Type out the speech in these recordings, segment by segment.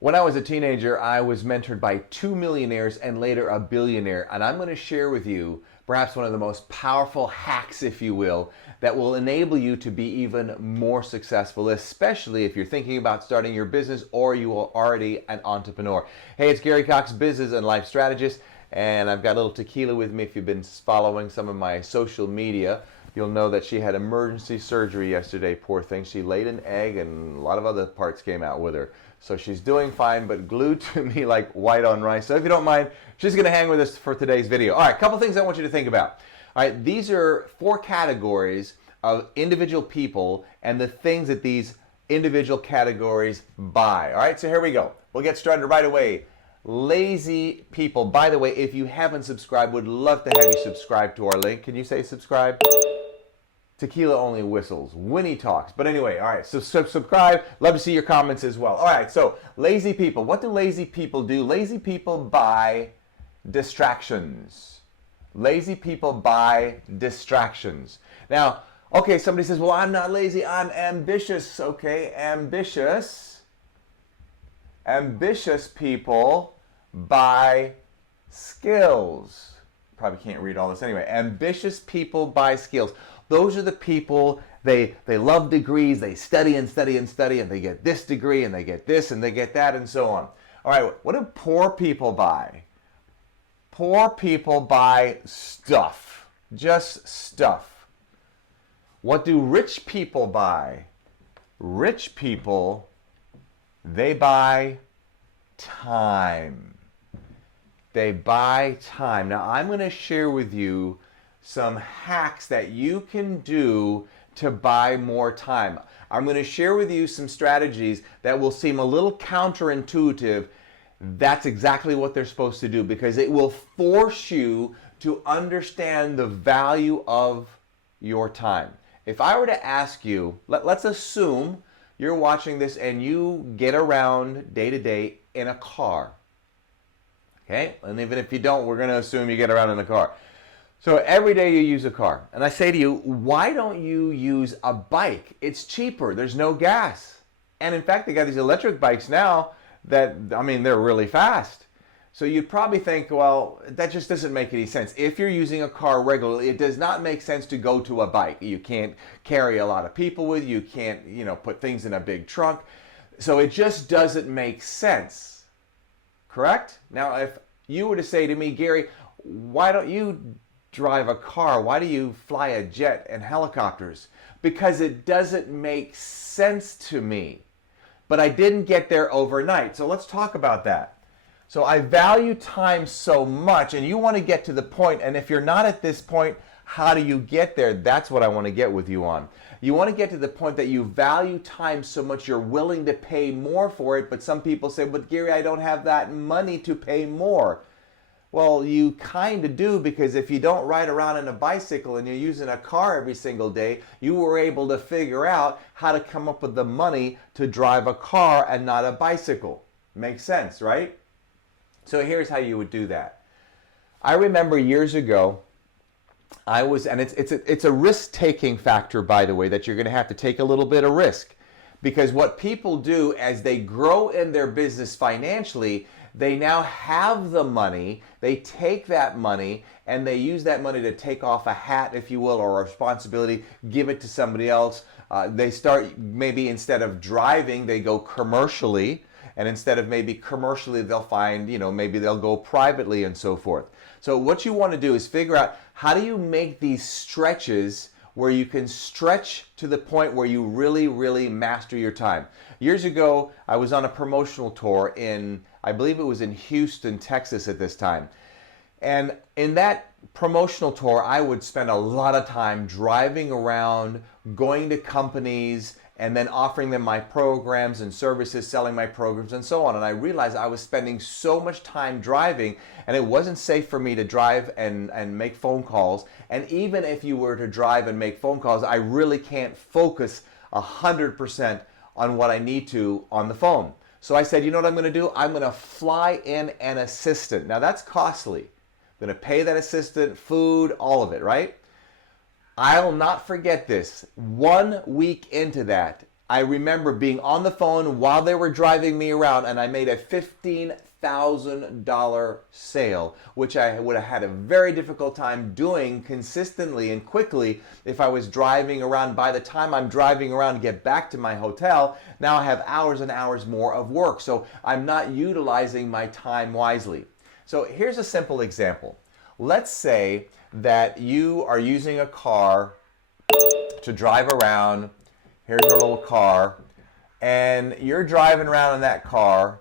When I was a teenager, I was mentored by two millionaires and later a billionaire. And I'm going to share with you perhaps one of the most powerful hacks, if you will, that will enable you to be even more successful, especially if you're thinking about starting your business or you are already an entrepreneur. Hey, it's Gary Coxe, business and life strategist. And I've got a little tequila with me. If you've been following some of my social media, you'll know that she had emergency surgery yesterday, poor thing. She laid an egg and a lot of other parts came out with her. So she's doing fine, but glued to me like white on rice. So if you don't mind, she's gonna hang with us for today's video. All right, a couple things I want you to think about. All right, these are four categories of individual people and the things that these individual categories buy. All right, so here we go. We'll get started right away. Lazy people. By the way, if you haven't subscribed, would love to have you subscribe to our link. Can you say subscribe? Tequila only whistles when he talks. But anyway, all right, so subscribe. Love to see your comments as well. All right, so lazy people. What do lazy people do? Lazy people buy distractions. Lazy people buy distractions. Now, okay, somebody says, well, I'm not lazy, I'm ambitious. Okay, ambitious. Ambitious people buy skills. Probably can't read all this anyway. Ambitious people buy skills. Those are the people, they love degrees, they study and study and study, and they get this degree, and they get this, and they get that, and so on. All right, what do poor people buy? Poor people buy stuff, just stuff. What do rich people buy? Rich people, they buy time. They buy time. Now, I'm going to share with you some hacks that you can do to buy more time. I'm going to share with you some strategies that will seem a little counterintuitive. That's exactly what they're supposed to do because it will force you to understand the value of your time. If I were to ask you, let's assume you're watching this and you get around day to day in a car. Okay? And even if you don't, we're going to assume you get around in a car. So every day you use a car. And I say to you, why don't you use a bike? It's cheaper. There's no gas. And in fact, they got these electric bikes now that, I mean, they're really fast. So you'd probably think, well, that just doesn't make any sense. If you're using a car regularly, it does not make sense to go to a bike. You can't carry a lot of people with you. You can't, put things in a big trunk. So it just doesn't make sense. Correct? Now, if you were to say to me, Gary, why don't you drive a car? Why do you fly a jet and helicopters? Because it doesn't make sense to me. But I didn't get there overnight. So let's talk about that. So I value time so much, and you want to get to the point, and if you're not at this point, how do you get there? That's what I want to get with you on. You want to get to the point that you value time so much you're willing to pay more for it, but some people say, but Gary, I don't have that money to pay more. Well, you kind of do, because if you don't ride around in a bicycle and you're using a car every single day, you were able to figure out how to come up with the money to drive a car and not a bicycle. Makes sense, right? So here's how you would do that. I remember years ago, and it's a risk-taking factor, by the way, that you're going to have to take a little bit of risk. Because what people do as they grow in their business financially, they now have the money, they take that money, and they use that money to take off a hat, if you will, or a responsibility, give it to somebody else. They start, maybe instead of driving, they go commercially, and instead of maybe commercially, they'll find, maybe they'll go privately and so forth. So what you want to do is figure out, how do you make these stretches where you can stretch to the point where you really, really master your time. Years ago, I was on a promotional tour I believe it was in Houston, Texas at this time. And in that promotional tour, I would spend a lot of time driving around, going to companies, and then offering them my programs and services, selling my programs and so on. And I realized I was spending so much time driving, and it wasn't safe for me to drive and make phone calls. And even if you were to drive and make phone calls, I really can't focus 100% on what I need to on the phone. So I said, you know what I'm going to do? I'm going to fly in an assistant. Now that's costly. I'm going to pay that assistant, food, all of it, right? I'll not forget this. 1 week into that, I remember being on the phone while they were driving me around, and I made a $15,000 sale, which I would have had a very difficult time doing consistently and quickly if I was driving around. By the time I'm driving around to get back to my hotel, now I have hours and hours more of work. So I'm not utilizing my time wisely. So here's a simple example. Let's say that you are using a car to drive around. Here's our little car, and you're driving around in that car.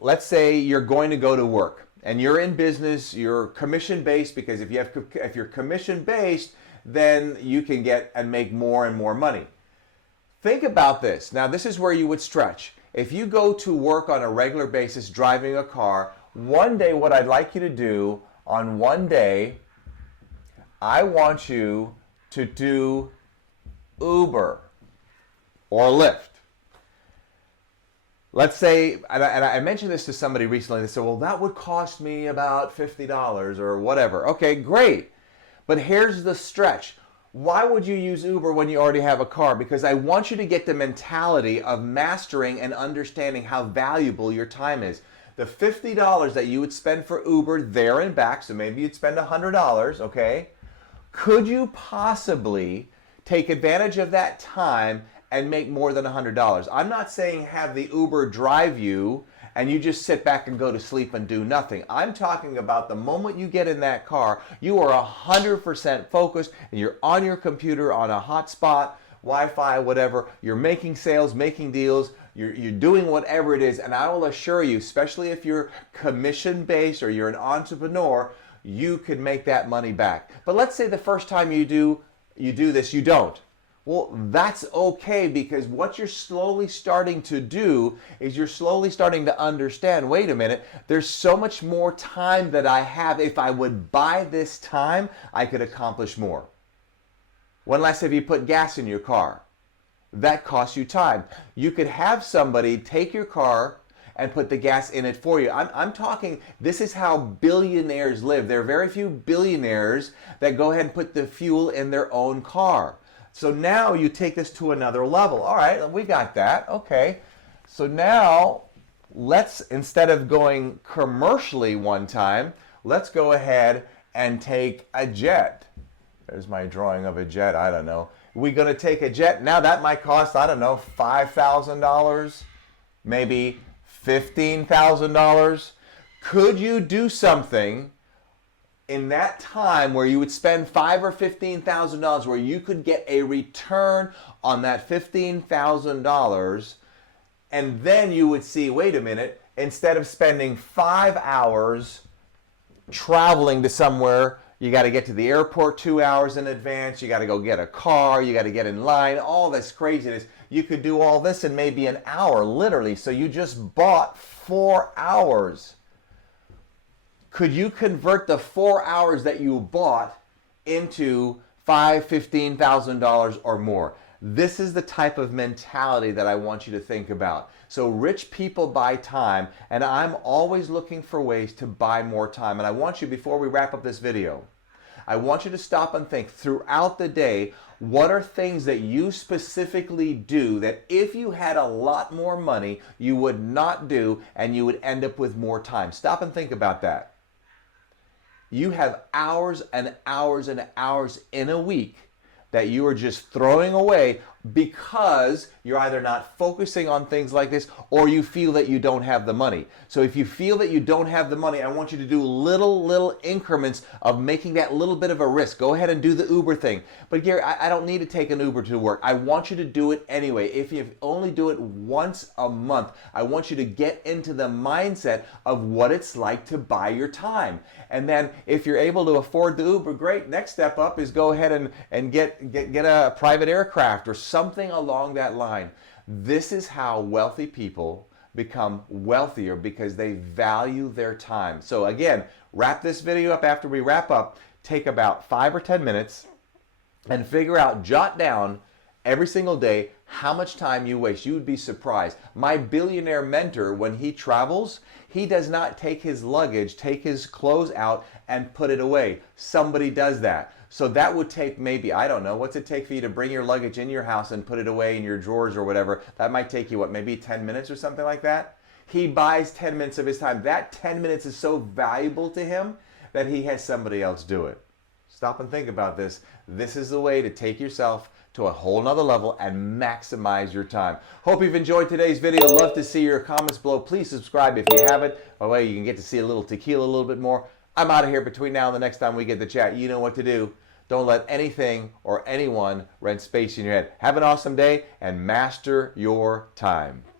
Let's say you're going to go to work, and you're in business. You're commission-based, because if you're commission-based, then you can get and make more and more money. Think about this. Now, this is where you would stretch. If you go to work on a regular basis driving a car, one day what I'd like you to do on one day, I want you to do Uber or Lyft. Let's say, and I mentioned this to somebody recently, they said, well, that would cost me about $50 or whatever. Okay, great. But here's the stretch. Why would you use Uber when you already have a car? Because I want you to get the mentality of mastering and understanding how valuable your time is. The $50 that you would spend for Uber there and back, so maybe you'd spend $100, okay? Could you possibly take advantage of that time and make more than $100? I'm not saying have the Uber drive you and you just sit back and go to sleep and do nothing. I'm talking about the moment you get in that car, you are 100% focused and you're on your computer on a hotspot, Wi-Fi, whatever. You're making sales, making deals, you're doing whatever it is. And I will assure you, especially if you're commission-based or you're an entrepreneur, you could make that money back. But let's say the first time you do this, you don't. Well, that's okay, because what you're slowly starting to do is you're slowly starting to understand, wait a minute, there's so much more time that I have. If I would buy this time, I could accomplish more. When last have you put gas in your car? That costs you time. You could have somebody take your car and put the gas in it for you. I'm talking, this is how billionaires live. There are very few billionaires that go ahead and put the fuel in their own car. So now you take this to another level. All right, we got that. Okay. So now let's, instead of going commercially one time, let's go ahead and take a jet. There's my drawing of a jet. I don't know. We're going to take a jet. Now that might cost, I don't know, $5,000, maybe $15,000. Could you do something in that time where you would spend $5,000 or $15,000 where you could get a return on that $15,000, and then you would see, wait a minute, instead of spending 5 hours traveling to somewhere, you got to get to the airport 2 hours in advance, you got to go get a car, you got to get in line, all this craziness. You could do all this in maybe an hour, literally. So you just bought 4 hours. Could you convert the 4 hours that you bought into $5,000, $15,000 or more? This is the type of mentality that I want you to think about. So rich people buy time, and I'm always looking for ways to buy more time. And I want you, before we wrap up this video, I want you to stop and think throughout the day, what are things that you specifically do that if you had a lot more money, you would not do, and you would end up with more time? Stop and think about that. You have hours and hours and hours in a week that you are just throwing away because you're either not focusing on things like this or you feel that you don't have the money. So if you feel that you don't have the money, I want you to do little increments of making that little bit of a risk. Go ahead and do the Uber thing. But Gary, I don't need to take an Uber to work. I want you to do it anyway. If you only do it once a month, I want you to get into the mindset of what it's like to buy your time. And then if you're able to afford the Uber, great. Next step up is go ahead and get a private aircraft or something along that line. This is how wealthy people become wealthier, because they value their time. So again, wrap this video up. After we wrap up, take about 5 or 10 minutes and figure out, jot down every single day how much time you waste. You would be surprised. My billionaire mentor, when he travels, he does not take his luggage, take his clothes out and put it away. Somebody does that. So that would take maybe, I don't know, what's it take for you to bring your luggage in your house and put it away in your drawers or whatever? That might take you, what, maybe 10 minutes or something like that? He buys 10 minutes of his time. That 10 minutes is so valuable to him that he has somebody else do it. Stop and think about this. This is the way to take yourself to a whole nother level and maximize your time. Hope you've enjoyed today's video. Love to see your comments below. Please subscribe if you haven't. By the way, you can get to see a little tequila a little bit more. I'm out of here. Between now and the next time we get to chat, you know what to do. Don't let anything or anyone rent space in your head. Have an awesome day and master your time.